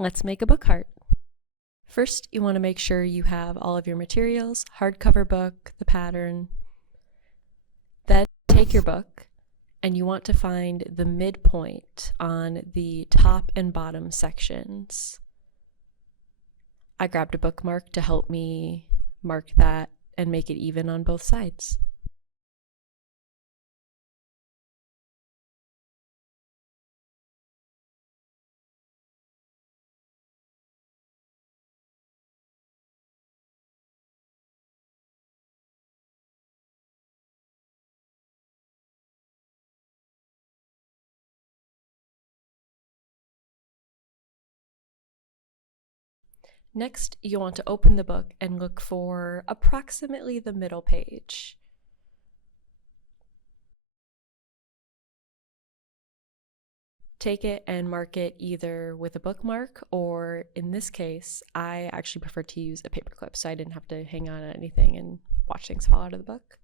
Let's make a book heart. First, you want to make sure you have all of your materials, hardcover book, the pattern. Then take your book and you want to find the midpoint on the top and bottom sections. I grabbed a bookmark to help me mark that and make it even on both sides. Next, you want to open the book and look for approximately the middle page. Take it and mark it either with a bookmark, or in this case, I actually prefer to use a paperclip so I didn't have to hang on anything and watch things fall out of the book.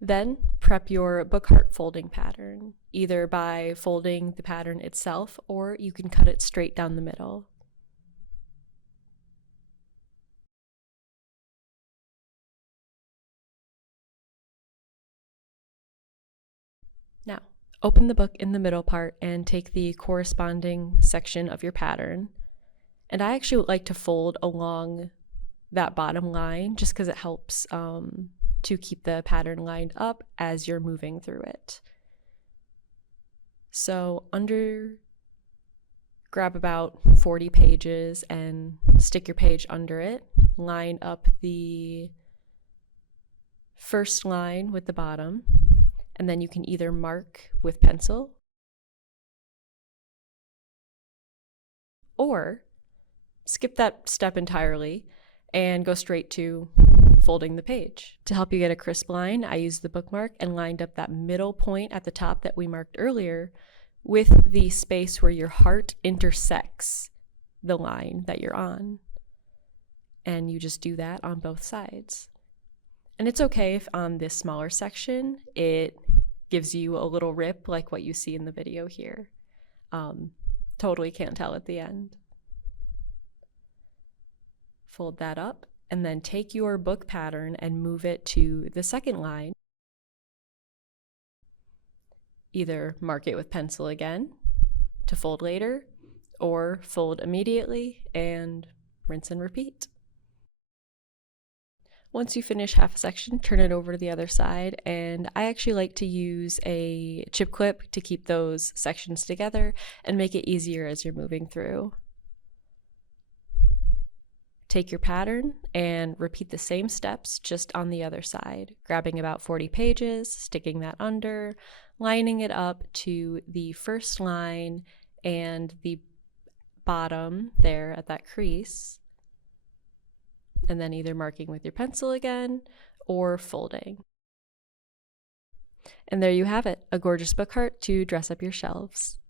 Then prep your book heart folding pattern, either by folding the pattern itself or you can cut it straight down the middle. Now, open the book in the middle part and take the corresponding section of your pattern. And I actually would like to fold along that bottom line just because it helps to keep the pattern lined up as you're moving through it. So grab about 40 pages and stick your page under it. Line up the first line with the bottom, and then you can either mark with pencil or skip that step entirely and go straight to folding the page. To help you get a crisp line, I used the bookmark and lined up that middle point at the top that we marked earlier with the space where your heart intersects the line that you're on. And you just do that on both sides. And it's okay if on this smaller section it gives you a little rip like what you see in the video here. Totally can't tell at the end. Fold that up and then take your book pattern and move it to the second line. Either mark it with pencil again to fold later, or fold immediately and rinse and repeat. Once you finish half a section, turn it over to the other side, and I actually like to use a chip clip to keep those sections together and make it easier as you're moving through. Take your pattern and repeat the same steps just on the other side, grabbing about 40 pages, sticking that under, lining it up to the first line and the bottom there at that crease, and then either marking with your pencil again or folding. And there you have it, a gorgeous book heart to dress up your shelves.